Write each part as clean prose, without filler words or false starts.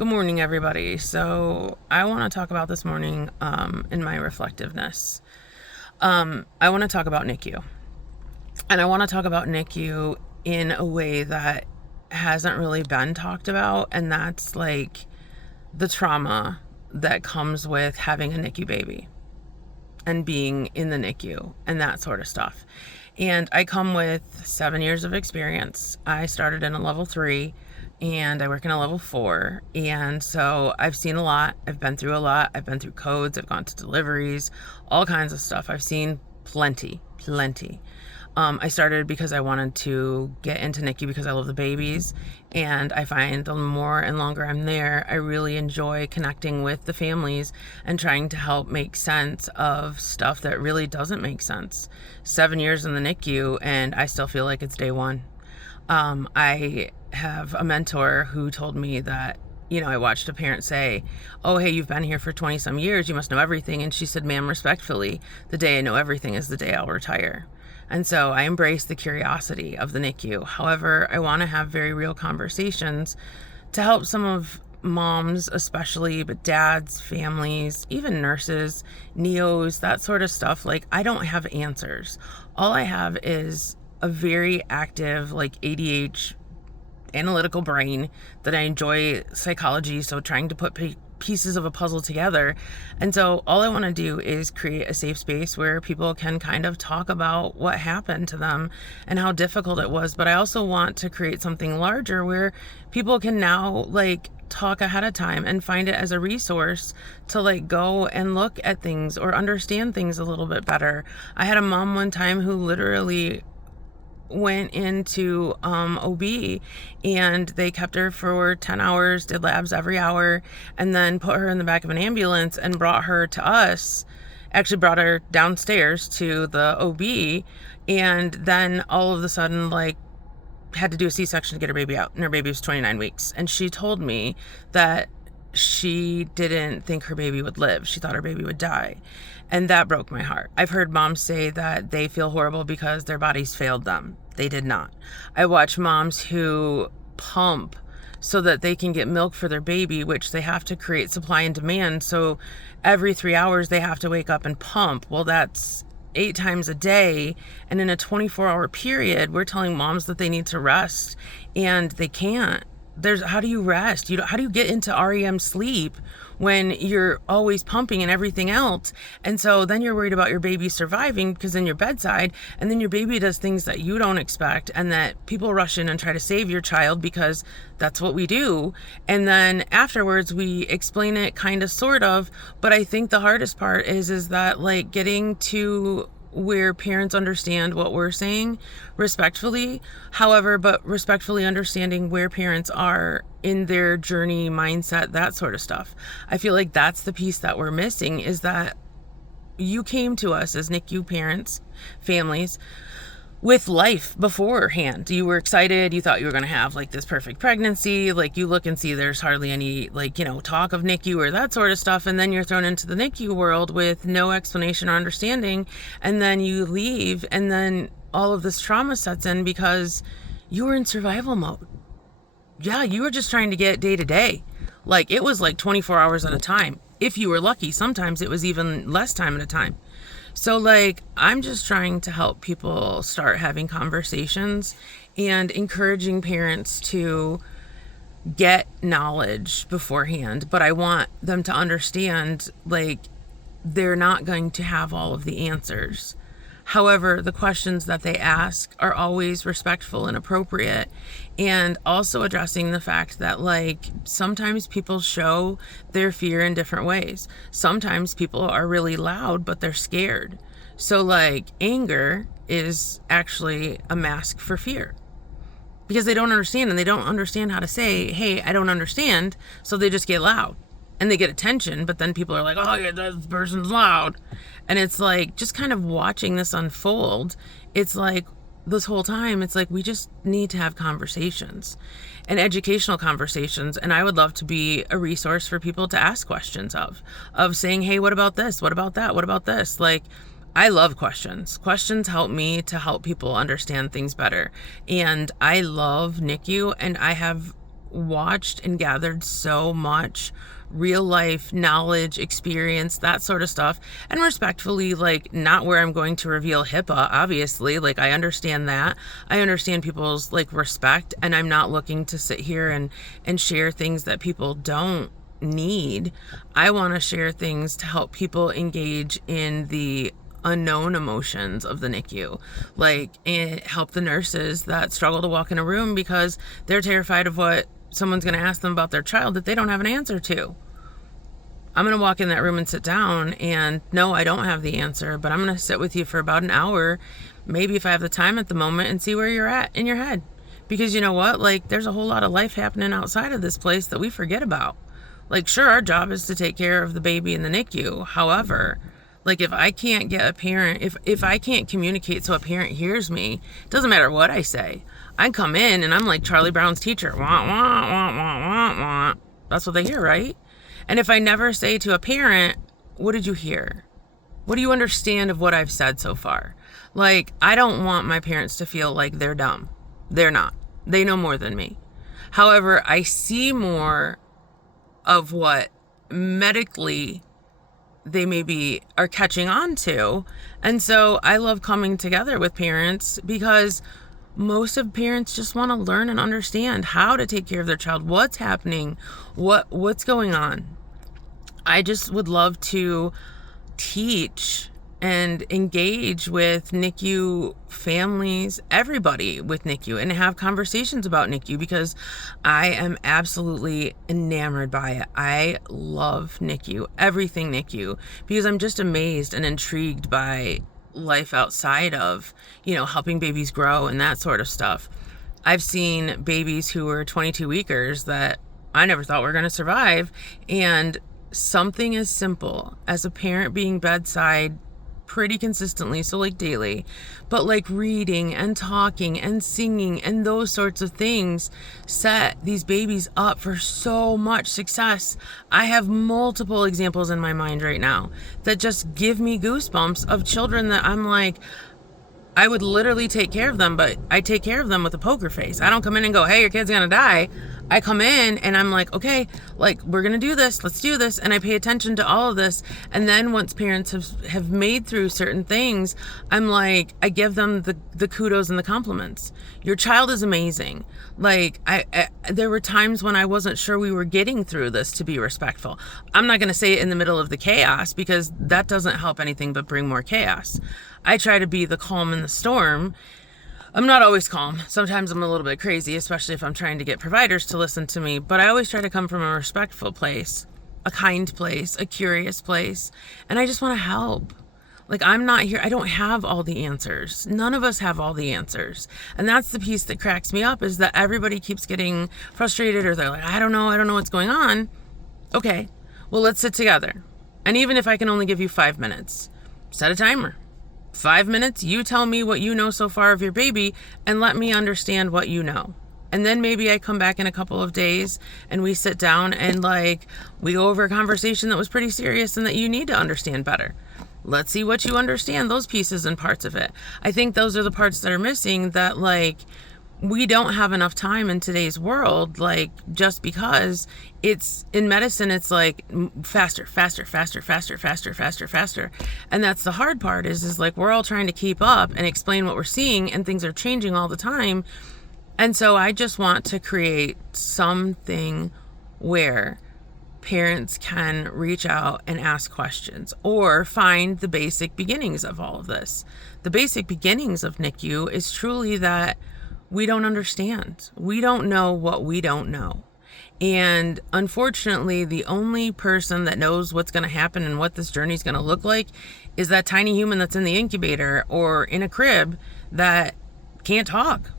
Good morning, everybody. So I want to talk about this morning in my reflectiveness. I want to talk about NICU. And I want to talk about NICU in a way that hasn't really been talked about. And that's like the trauma that comes with having a NICU baby and being in the NICU and that sort of stuff. And I come with 7 years of experience. I started in a level 3 and I work in a level 4. And so I've seen a lot. I've been through a lot. I've been through codes. I've gone to deliveries, all kinds of stuff. I've seen plenty. I started because I wanted to get into NICU because I love the babies. And I find the more and longer I'm there, I really enjoy connecting with the families and trying to help make sense of stuff that really doesn't make sense. 7 years in the NICU and I still feel like it's day one. I have a mentor who told me that, I watched a parent say, "Oh, hey, you've been here for 20 some years. You must know everything." And she said, "Ma'am, respectfully, the day I know everything is the day I'll retire." And so I embrace the curiosity of the NICU. However, I want to have very real conversations to help some of moms, especially, but dads, families, even nurses, neos, that sort of stuff. Like, I don't have answers. All I have is a very active, like ADH analytical brain that I enjoy psychology. So trying to put pieces of a puzzle together. And so all I want to do is create a safe space where people can kind of talk about what happened to them and how difficult it was. But I also want to create something larger where people can now talk ahead of time and find it as a resource to go and look at things or understand things a little bit better. I had a mom one time who literally went into OB and they kept her for 10 hours, did labs every hour, and then put her in the back of an ambulance and brought her to us. Actually brought her downstairs to the OB, and then all of a sudden had to do a C-section to get her baby out, and her baby was 29 weeks. And she told me that she didn't think her baby would live. She thought her baby would die. And that broke my heart. I've heard moms say that they feel horrible because their bodies failed them. They did not. I watch moms who pump so that they can get milk for their baby, which they have to create supply and demand. So every 3 hours they have to wake up and pump. Well, that's 8 times a day. And in a 24-hour period, we're telling moms that they need to rest, and they can't. How do you rest? How do you get into REM sleep when you're always pumping and everything else? And so then you're worried about your baby surviving because then you're bedside, and then your baby does things that you don't expect, and that people rush in and try to save your child because that's what we do. And then afterwards we explain it kind of, sort of, but I think the hardest part is that getting to where parents understand what we're saying respectfully, but respectfully understanding where parents are in their journey, mindset, that sort of stuff. I feel like that's the piece that we're missing, is that you came to us as NICU parents, families, with life beforehand. You were excited. You thought you were going to have this perfect pregnancy. You look and see there's hardly any talk of NICU or that sort of stuff. And then you're thrown into the NICU world with no explanation or understanding. And then you leave, and then all of this trauma sets in because you were in survival mode. Yeah, you were just trying to get day to day. It was 24 hours at a time. If you were lucky, sometimes it was even less time at a time. So I'm just trying to help people start having conversations and encouraging parents to get knowledge beforehand. But I want them to understand they're not going to have all of the answers. However, the questions that they ask are always respectful and appropriate, and also addressing the fact that sometimes people show their fear in different ways. Sometimes people are really loud, but they're scared. So anger is actually a mask for fear, because they don't understand, and they don't understand how to say, "Hey, I don't understand." So they just get loud. And they get attention, but then people are like, "Oh, yeah, that person's loud." And it's just kind of watching this unfold. It's this whole time, it's we just need to have conversations and educational conversations. And I would love to be a resource for people to ask questions of saying, "Hey, what about this? What about that? What about this?" I love questions. Questions help me to help people understand things better. And I love NICU, and I have watched and gathered so much real life knowledge, experience, that sort of stuff. And respectfully, like, not where I'm going to reveal HIPAA, obviously. Like, I understand that. I understand people's like respect, and I'm not looking to sit here and share things that people don't need. I want to share things to help people engage in the unknown emotions of the NICU, like, and help the nurses that struggle to walk in a room because they're terrified of what someone's going to ask them about their child that they don't have an answer to. I'm going to walk in that room and sit down, and no, I don't have the answer, but I'm going to sit with you for about an hour, maybe if I have the time at the moment, and see where you're at in your head. Because you know what? Like, there's a whole lot of life happening outside of this place that we forget about. Like, sure, our job is to take care of the baby in the NICU. However, like, if I can't get a parent, if I can't communicate so a parent hears me, it doesn't matter what I say. I come in and I'm like Charlie Brown's teacher. Wah, wah, wah, wah, wah, wah. That's what they hear, right? And if I never say to a parent, what did you hear? What do you understand of what I've said so far? Like, I don't want my parents to feel like they're dumb. They're not. They know more than me. However, I see more of what medically they maybe are catching on to. And so I love coming together with parents because most of parents just want to learn and understand how to take care of their child, what's happening, what's going on. I just would love to teach and engage with NICU families, everybody with NICU, and have conversations about NICU because I am absolutely enamored by it. I love NICU, everything NICU, because I'm just amazed and intrigued by life outside of, helping babies grow and that sort of stuff. I've seen babies who were 22 weekers that I never thought were going to survive, and something as simple as a parent being bedside pretty consistently, so like daily, but like reading and talking and singing and those sorts of things set these babies up for so much success. I have multiple examples in my mind right now that just give me goosebumps of children that I'm like, I would literally take care of them, but I take care of them with a poker face. I don't come in and go, hey, your kid's gonna die. I come in and I'm like, okay, like, we're gonna do this, let's do this. And I pay attention to all of this. And then once parents have made through certain things, I'm like, I give them the kudos and the compliments. Your child is amazing. Like, there were times when I wasn't sure we were getting through this to be respectful. I'm not gonna say it in the middle of the chaos because that doesn't help anything but bring more chaos. I try to be the calm in the storm. I'm not always calm. Sometimes I'm a little bit crazy, especially if I'm trying to get providers to listen to me. But I always try to come from a respectful place, a kind place, a curious place. And I just want to help. Like, I'm not here. I don't have all the answers. None of us have all the answers. And that's the piece that cracks me up, is that everybody keeps getting frustrated, or they're like, I don't know what's going on. Okay, well, let's sit together. And even if I can only give you 5 minutes, set a timer. 5 minutes, you tell me what you know so far of your baby and let me understand what you know. And then maybe I come back in a couple of days and we sit down and we go over a conversation that was pretty serious and that you need to understand better. Let's see what you understand, those pieces and parts of it. I think those are the parts that are missing, that we don't have enough time in today's world, just because it's in medicine, it's faster. And that's the hard part is we're all trying to keep up and explain what we're seeing, and things are changing all the time. And so I just want to create something where parents can reach out and ask questions or find the basic beginnings of all of this. The basic beginnings of NICU is truly that we don't understand. We don't know what we don't know. And unfortunately, the only person that knows what's going to happen and what this journey is going to look like is that tiny human that's in the incubator or in a crib that can't talk.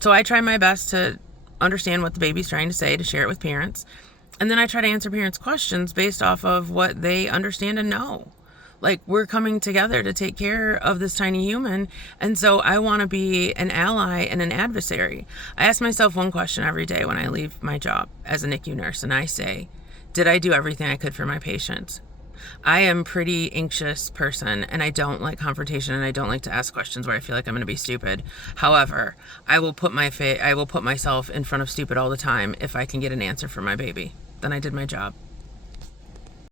So I try my best to understand what the baby's trying to say, to share it with parents. And then I try to answer parents' questions based off of what they understand and know. We're coming together to take care of this tiny human. And so I want to be an ally and an adversary. I ask myself one question every day when I leave my job as a NICU nurse, and I say, did I do everything I could for my patients? I am pretty anxious person, and I don't like confrontation, and I don't like to ask questions where I feel like I'm going to be stupid. However, I will put myself in front of stupid all the time if I can get an answer for my baby. Then I did my job.